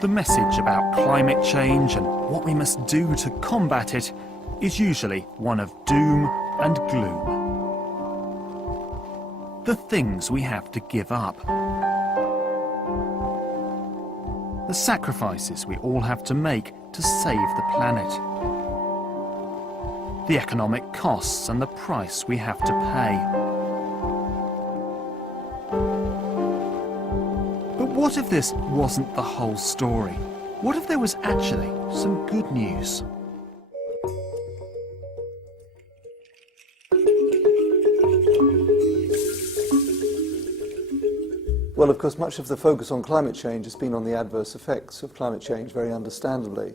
The message about climate change and what we must do to combat it is usually one of doom and gloom. The things we have to give up. The sacrifices we all have to make to save the planet. The economic costs and the price we have to pay. But what if this wasn't the whole story? What if there was actually some good news? Well, of course, much of the focus on climate change has been on the adverse effects of climate change, very understandably.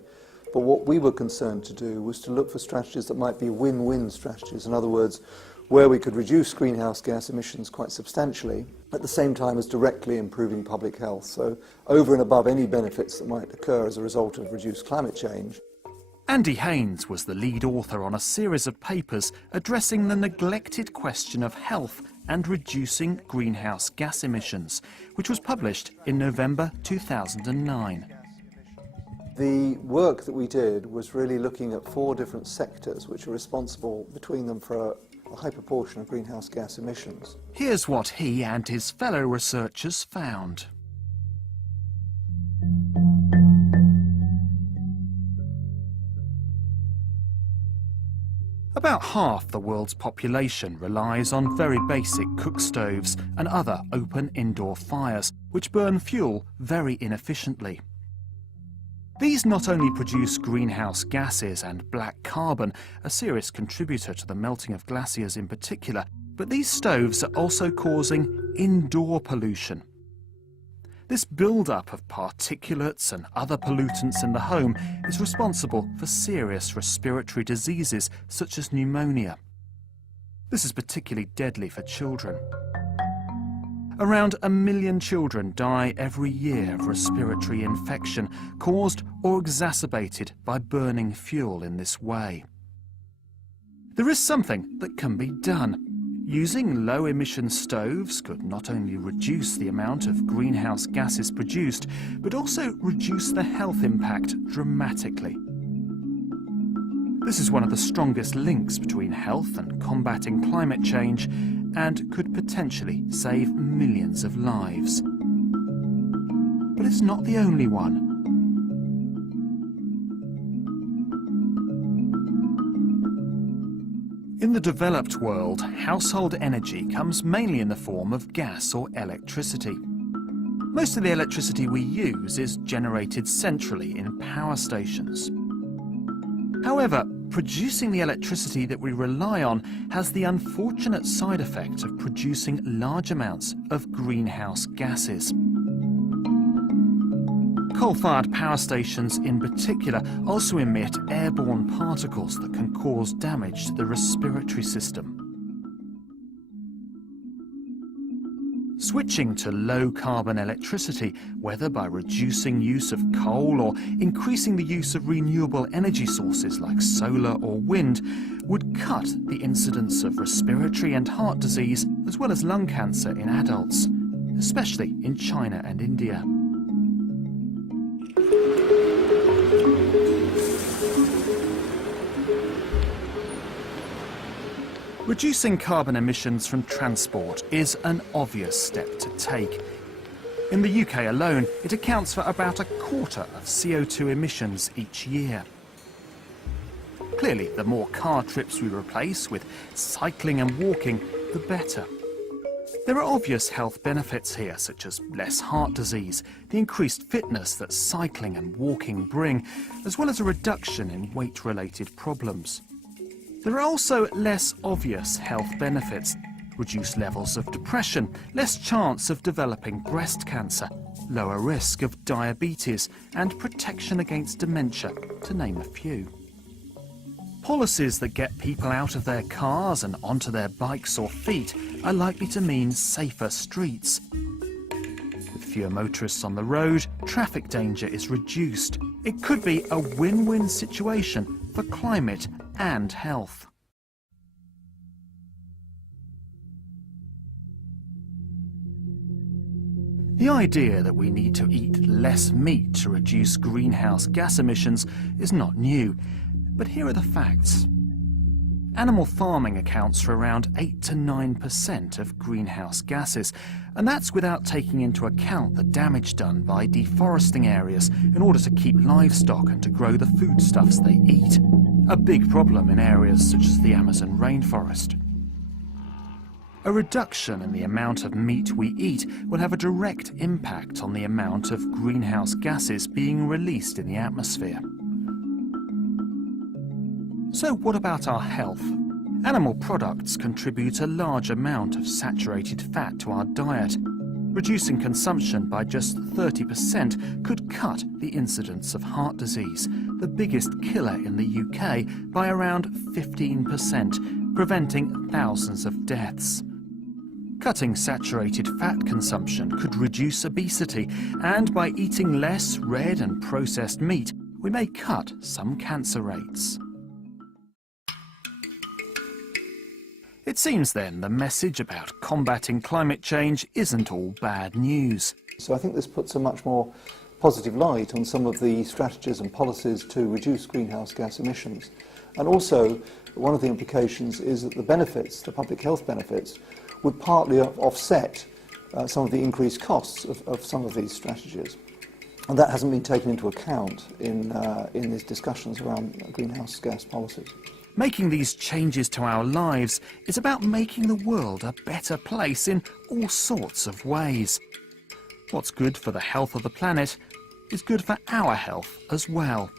But what we were concerned to do was to look for strategies that might be win-win strategies. In other words, where we could reduce greenhouse gas emissions quite substantially, at the same time as directly improving public health. So over and above any benefits that might occur as a result of reduced climate change. Andy Haynes was the lead author on a series of papers addressing the neglected question of health and reducing greenhouse gas emissions, which was published in November 2009. The work that we did was really looking at 4 different sectors which are responsible between them for a high proportion of greenhouse gas emissions. Here's what he and his fellow researchers found. About half the world's population relies on very basic cook stoves and other open indoor fires, which burn fuel very inefficiently. These not only produce greenhouse gases and black carbon, a serious contributor to the melting of glaciers in particular, but these stoves are also causing indoor pollution. This build-up of particulates and other pollutants in the home is responsible for serious respiratory diseases such as pneumonia. This is particularly deadly for children. Around 1 million children die every year of respiratory infection caused or exacerbated by burning fuel in this way. There is something that can be done. Using low-emission stoves could not only reduce the amount of greenhouse gases produced, but also reduce the health impact dramatically. This is one of the strongest links between health and combating climate change, and could potentially save millions of lives. But it's not the only one. In the developed world, household energy comes mainly in the form of gas or electricity. Most of the electricity we use is generated centrally in power stations. However, producing the electricity that we rely on has the unfortunate side effect of producing large amounts of greenhouse gases. Coal-fired power stations in particular also emit airborne particles that can cause damage to the respiratory system. Switching to low-carbon electricity, whether by reducing use of coal or increasing the use of renewable energy sources like solar or wind, would cut the incidence of respiratory and heart disease as well as lung cancer in adults, especially in China and India. Reducing carbon emissions from transport is an obvious step to take. In the UK alone, it accounts for about 1/4 of CO2 emissions each year. Clearly, the more car trips we replace with cycling and walking, the better. There are obvious health benefits here, such as less heart disease, the increased fitness that cycling and walking bring, as well as a reduction in weight-related problems. There are also less obvious health benefits: reduced levels of depression, less chance of developing breast cancer, lower risk of diabetes, and protection against dementia, to name a few. Policies that get people out of their cars and onto their bikes or feet are likely to mean safer streets. With fewer motorists on the road, traffic danger is reduced. It could be a win-win situation for climate and health. The idea that we need to eat less meat to reduce greenhouse gas emissions is not new, but here are the facts. Animal farming accounts for around 8 to 9% of greenhouse gases, and that's without taking into account the damage done by deforesting areas in order to keep livestock and to grow the foodstuffs they eat. A big problem in areas such as the Amazon rainforest. A reduction in the amount of meat we eat will have a direct impact on the amount of greenhouse gases being released in the atmosphere. So what about our health? Animal products contribute a large amount of saturated fat to our diet. Reducing consumption by just 30% could cut the incidence of heart disease, the biggest killer in the UK, by around 15%, preventing thousands of deaths. Cutting saturated fat consumption could reduce obesity, and by eating less red and processed meat, we may cut some cancer rates. It seems then the message about combating climate change isn't all bad news. So I think this puts a much more positive light on some of the strategies and policies to reduce greenhouse gas emissions. And also, one of the implications is that the benefits, the public health benefits, would partly offset some of the increased costs of some of these strategies. And that hasn't been taken into account in these discussions around greenhouse gas policies. Making these changes to our lives is about making the world a better place in all sorts of ways. What's good for the health of the planet is good for our health as well.